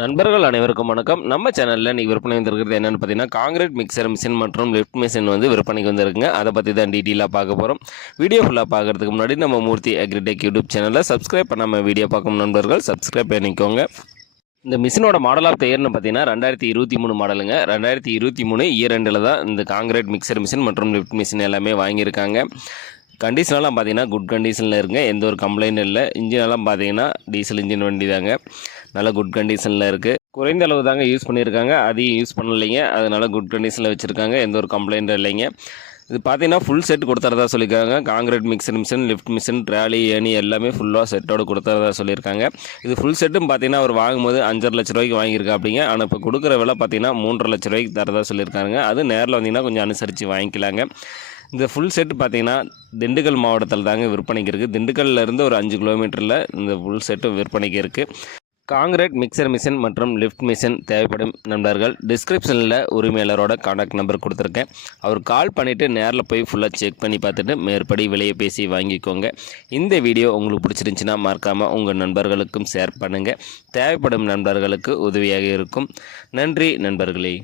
நண்பர்கள் அனைவருக்கும் வணக்கம். நம்ம சேனலில் இன்றைக்கி விற்பனை வந்துருக்கிறது என்னென்னு பார்த்தீங்கன்னா, காங்கிரீட் மிக்சர் மிஷின் மற்றும் லிஃப்ட் மிஷின் வந்து விற்பனைக்கு வந்துருக்குங்க. அதை பற்றி தான் டீட்டெயிலாக பார்க்க போகிறோம். வீடியோ ஃபுல்லாக பார்க்குறதுக்கு முன்னாடி நம்ம மூர்த்தி அக்ரிடெக் யூடியூப் சேனலில் சப்ஸ்கிரைப் பண்ணாமல் வீடியோ பார்க்கும் நண்பர்கள் சப்ஸ்கிரைப் பண்ணிக்கோங்க. இந்த மிஷினோட மாடல் ஆஃப் த இயர்னு பார்த்தீங்கன்னா 2023 மாடலுங்க. 2023 இயர் ரெண்டில் தான் இந்த காங்கிரீட் மிக்சர் மிஷின் மற்றும் லிஃப்ட் மிஷின் எல்லாமே வாங்கியிருக்காங்க. கண்டிஷனெல்லாம் பார்த்தீங்கன்னா குட் கண்டிஷனில் இருக்குங்க. எந்த ஒரு கம்ப்ளைண்ட்டும் இல்லை. இன்ஜினெல்லாம் பார்த்தீங்கன்னா டீசல் இன்ஜின் வண்டி தாங்க. நல்லா குட் கண்டிஷனில் இருக்குது. குறைந்த அளவு தாங்க யூஸ் பண்ணியிருக்காங்க, அதிகம் யூஸ் பண்ணலைங்க. அதனால குட் கண்டிஷனில் வச்சுருக்காங்க. எந்த ஒரு கம்ப்ளைண்ட்டும் இல்லைங்க. இது பார்த்தீங்கன்னா ஃபுல் செட் கொடுத்துறதா சொல்லியிருக்காங்க. Concrete mixer machine, lift machine, trolley, ஏணி எல்லாமே ஃபுல்லாக செட்டோடு கொடுத்துறதா சொல்லியிருக்காங்க. இது ஃபுல் செட்டும் பார்த்தீங்கன்னா அவர் வாங்கும்போது 5.5 லட்ச ரூபாய்க்கு வாங்கியிருக்கா அப்படிங்க. ஆனால் இப்போ கொடுக்குற விலை பார்த்தீங்கன்னா 3.5 லட்ச ரூபாய்க்கு தரதா சொல்லியிருக்காங்க. அது நேரில் வந்தீங்கன்னா கொஞ்சம் அனுசரித்து வாங்கிக்கலாங்க. இந்த ஃபுல் செட்டு பார்த்தீங்கன்னா திண்டுக்கல் மாவட்டத்தில் தாங்க விற்பனைக்கு இருக்குது. திண்டுக்கல்லேருந்து ஒரு 5 கிலோமீட்டரில் இந்த ஃபுல் செட்டு விற்பனைக்கு இருக்குது. காங்கிரீட் மிக்சர் மிஷின் மற்றும் லிஃப்ட் மிஷின் தேவைப்படும் நண்பர்கள் டிஸ்கிரிப்ஷனில் உரிமையாளரோட கான்டாக்ட் நம்பர் கொடுத்துருக்கேன். அவர் கால் பண்ணிவிட்டு நேரில் போய் ஃபுல்லாக செக் பண்ணி பார்த்துட்டு மேற்படி விலையை பேசி வாங்கிக்கோங்க. இந்த வீடியோ உங்களுக்கு பிடிச்சிருந்துச்சின்னா மறக்காமல் உங்கள் நண்பர்களுக்கும் ஷேர் பண்ணுங்கள். தேவைப்படும் நண்பர்களுக்கு உதவியாக இருக்கும். நன்றி நண்பர்களே.